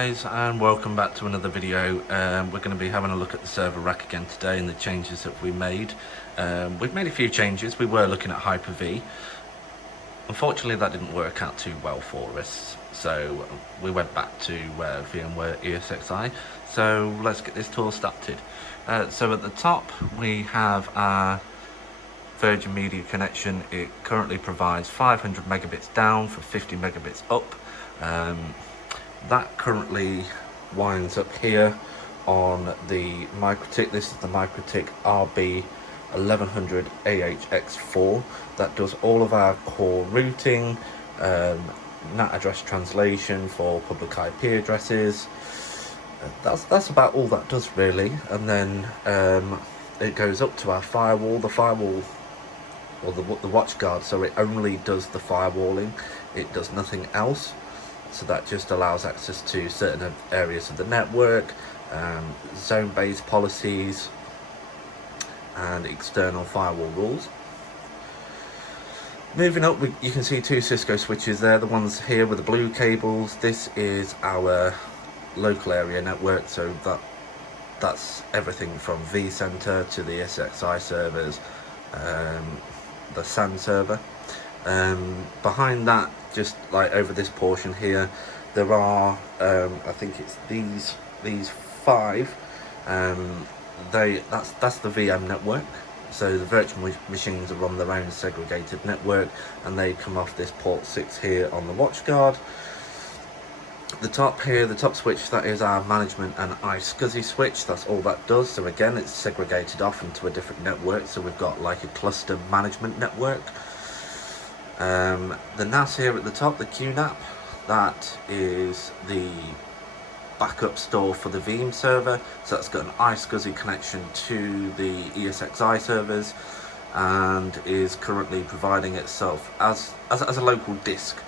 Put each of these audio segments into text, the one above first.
Guys, and welcome back to another video. We're going to be having a look at the server rack again today and the changes that we made. We've made a few changes. We were looking at Hyper-V. Unfortunately, that didn't work out too well for us, so we went back to VMware ESXi. So let's get this tour started. So at the top we have our Virgin Media connection. It currently provides 500 megabits down for 50 megabits up. That currently winds up here on the MikroTik. This is the MikroTik RB1100 AHX4 that does all of our core routing, NAT address translation for public IP addresses. That's about all that does really. And then it goes up to our firewall. The firewall, or the WatchGuard, so it only does the firewalling. It does nothing else. So that just allows access to certain areas of the network, zone-based policies, and external firewall rules. Moving up, you can see two Cisco switches there, the ones here with the blue cables. This is our local area network, so that's everything from vCenter to the ESXi servers, the SAN server. Behind that, just like over this portion here, there are I think it's these five. That's the VM network. So the virtual machines are on their own segregated network, and they come off this port 6 here on the WatchGuard. The top here, the top switch, that is our management and iSCSI switch. That's all that does. So again, it's segregated off into a different network. So we've got like a cluster management network. The NAS here at the top, the QNAP, that is the backup store for the Veeam server. So that's got an iSCSI connection to the ESXi servers and is currently providing itself as a local disk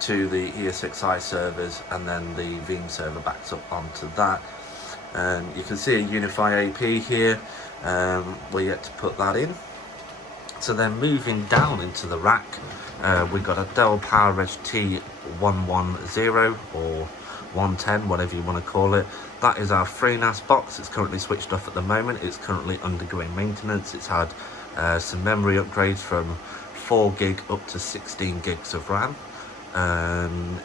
to the ESXi servers, and then the Veeam server backs up onto that. You can see a Unify AP here. We're yet to put that in. So then moving down into the rack, we've got a Dell PowerEdge T110 or 110, whatever you want to call it. That is our FreeNAS box. It's currently switched off at the moment. It's currently undergoing maintenance. It's had some memory upgrades from 4 gig up to 16 gigs of RAM.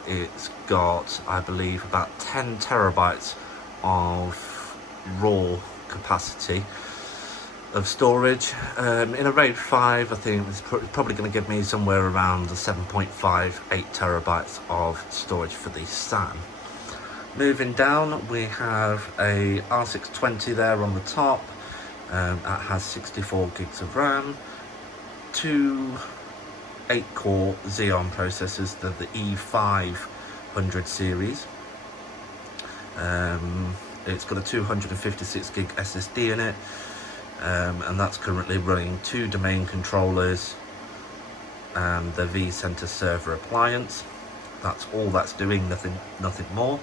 It's got, I believe, about 10 terabytes of raw capacity of storage. In a RAID 5, I think it's probably going to give me somewhere around the 7.58 terabytes of storage for the SAN. Moving down, we have a R620 there on the top. That has 64 gigs of RAM, 2 8-core Xeon processors, the E500 series. It's got a 256 gig SSD in it. And that's currently running 2 domain controllers and the vCenter server appliance. That's all that's doing, nothing more.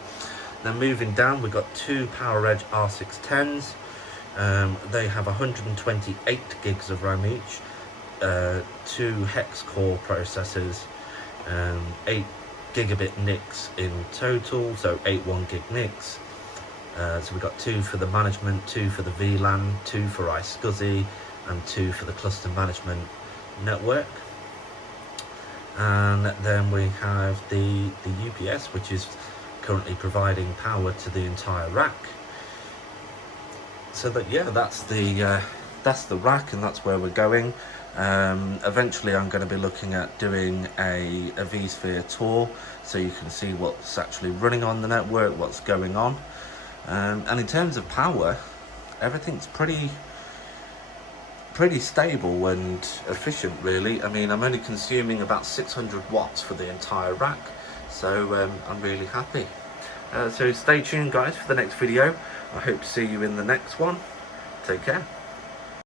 Then moving down, we've got 2 PowerEdge R610s. They have 128 gigs of RAM each, 2 hex core processors, 8 gigabit NICs in total, so 8 1 gig NICs. So we've got 2 for the management, 2 for the VLAN, 2 for iSCSI, and 2 for the cluster management network. And then we have the UPS, which is currently providing power to the entire rack. So that, yeah, that's the rack, and that's where we're going. Eventually I'm going to be looking at doing a vSphere tour, so you can see what's actually running on the network, what's going on. And in terms of power, everything's pretty stable and efficient really. I mean, I'm only consuming about 600 watts for the entire rack, so I'm really happy. So stay tuned guys for the next video. I hope to see you in the next one. Take care.